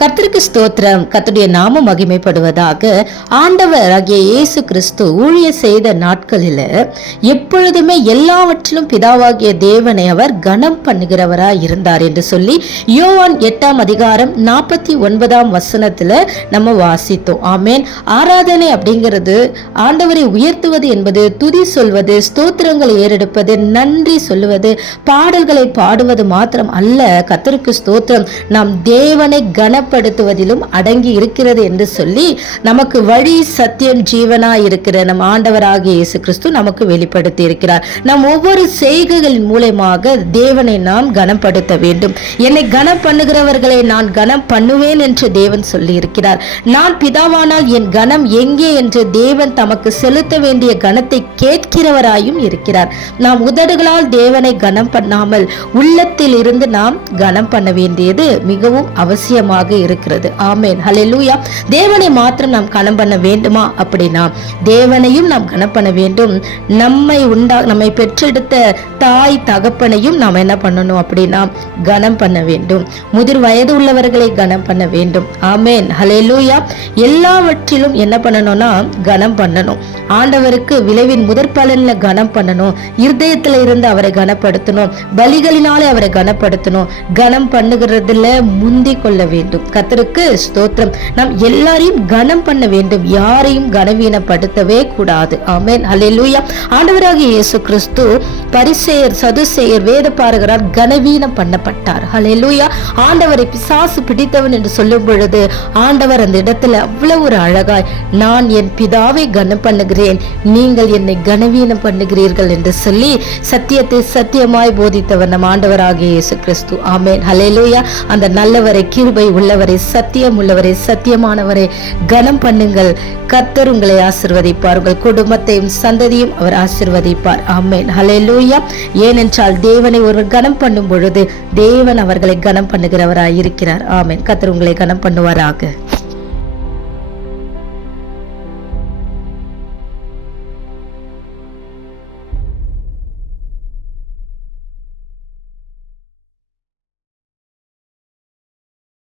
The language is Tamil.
கர்த்தருக்கு ஸ்தோத்திரம். கர்த்தருடைய நாமம் மகிமைப்படுவதாக. ஆண்டவராகிய இயேசு கிறிஸ்து ஊழிய செய்த நாட்களில் எப்பொழுதுமே எல்லாவற்றிலும் பிதாவாகிய தேவனை அவர் கனம் பண்ணுகிறவராய் இருந்தார் என்று சொல்லி யோவான் 8ஆம் அதிகாரம் 49ஆம் வசனத்துல நம்ம வாசித்தோம். ஆமேன். ஆராதனை அப்படிங்கிறது ஆண்டவரை உயர்த்துவது என்பது துதி சொல்வது, ஸ்தோத்திரங்களை ஏறெடுப்பது, நன்றி சொல்லுவது, பாடல்களை பாடுவது மாத்திரம் அல்ல. கர்த்தருக்கு ஸ்தோத்திரம் நாம் தேவனை கனப்படுத்துவதிலும் அடங்கி இருக்கிறது என்று சொல்லி நமக்கு வழி, சத்தியம், ஜீவனாய் இருக்கிற நம் ஆண்டவராகிய இயேசு கிறிஸ்து நமக்கு வெளிப்படுத்தி இருக்கிறார். நம் ஒவ்வொரு செய்கைகளின் மூலமாக தேவனை நாம் கனப்படுத்த வேண்டும். என்னை கனம் பண்ணுகிறவர்களை நான் கனம் பண்ணுவேன் என்று தேவன் சொல்லி இருக்கிறார். நான் பிதாவானால் என் கனம் எங்கே என்று தேவன் தமக்கு செலுத்த வேண்டிய கனத்தை கேட்கிறவராயும் இருக்கிறார். நாம் உதடுகளால் தேவனை கனம் பண்ணாமல் உள்ளத்தில் இருந்து நாம் கனம் பண்ண வேண்டியது மிகவும் அவசியமாக இருக்கிறது. ஆமேன். ஹல்லேலூயா. தேவனை மாத்திரம் நாம் கனம் பண்ண வேண்டுமா? அப்படின்னா தேவனையும் நாம் கனம் பண்ண வேண்டும். நம்மை பெற்றெடுத்த தாய் தகப்பனையும் நாம் என்ன பண்ணணும் அப்படின்னா கனம் பண்ண வேண்டும். முதிர் வயது உள்ளவர்களை கனம் பண்ண வேண்டும். ஆமேன். ஹல்லேலூயா. எல்லாவற்றிலும் என்ன பண்ணணும்னா கனம் பண்ணணும். ஆண்டவருக்கு விளைவின் முதற் பலன்ல கனம் பண்ணணும். இருதயத்துல இருந்து அவரை கனப்படுத்தணும். பலிகளினாலே அவரை கனப்படுத்தணும். கனம் பண்ணுகிறதுல முந்தி கொள்ள வேண்டும். கர்த்தருக்கு ஸ்தோத்திரம். நாம் எல்லாரையும் கனம் பண்ண வேண்டும். யாரையும் கனவீனப்படுத்தவே கூடாது. ஆமென். ஹல்லேலூயா. ஆண்டவராகிய இயேசு கிறிஸ்து பரிசேயர், சதுசேயர், வேத பாரகரால் கனவீனம் பண்ணப்பட்டார். ஹல்லேலூயா. ஆண்டவரை பிசாசு பிடித்தவன் என்று சொல்லும் பொழுது ஆண்டவர் அந்த இடத்துல அவ்வளவு ஒரு அழகாய், நான் என் பிதாவை கனம் பண்ணுகிறேன், நீங்கள் என்னை கனவீனம் பண்ணுகிறீர்கள் என்று சொல்லி சத்தியத்தை சத்தியமாய் போதித்தவர் நம் ஆண்டவராகிய இயேசு கிறிஸ்து. ஆமென். ஹல்லேலூயா. அந்த நல்லவரை, கிருபை உள்ளவரை, சத்தியம் உள்ளவரை, சத்தியமானவரை கனம் பண்ணுங்கள். கர்த்தர் உங்களை ஆசீர்வதிப்பார். உங்கள் குடும்பத்தையும் சந்ததியும் அவர் ஆசீர்வதிப்பார். ஆமென். ஹல்லேலூயா. ஏனென்றால் தேவனை ஒருவர் கனம் பண்ணும் பொழுது தேவன் அவர்களை கனம் பண்ணுகிறவராய் இருக்கிறார். ஆமென். கர்த்தர் உங்களை கனம் பண்ணுவாராக.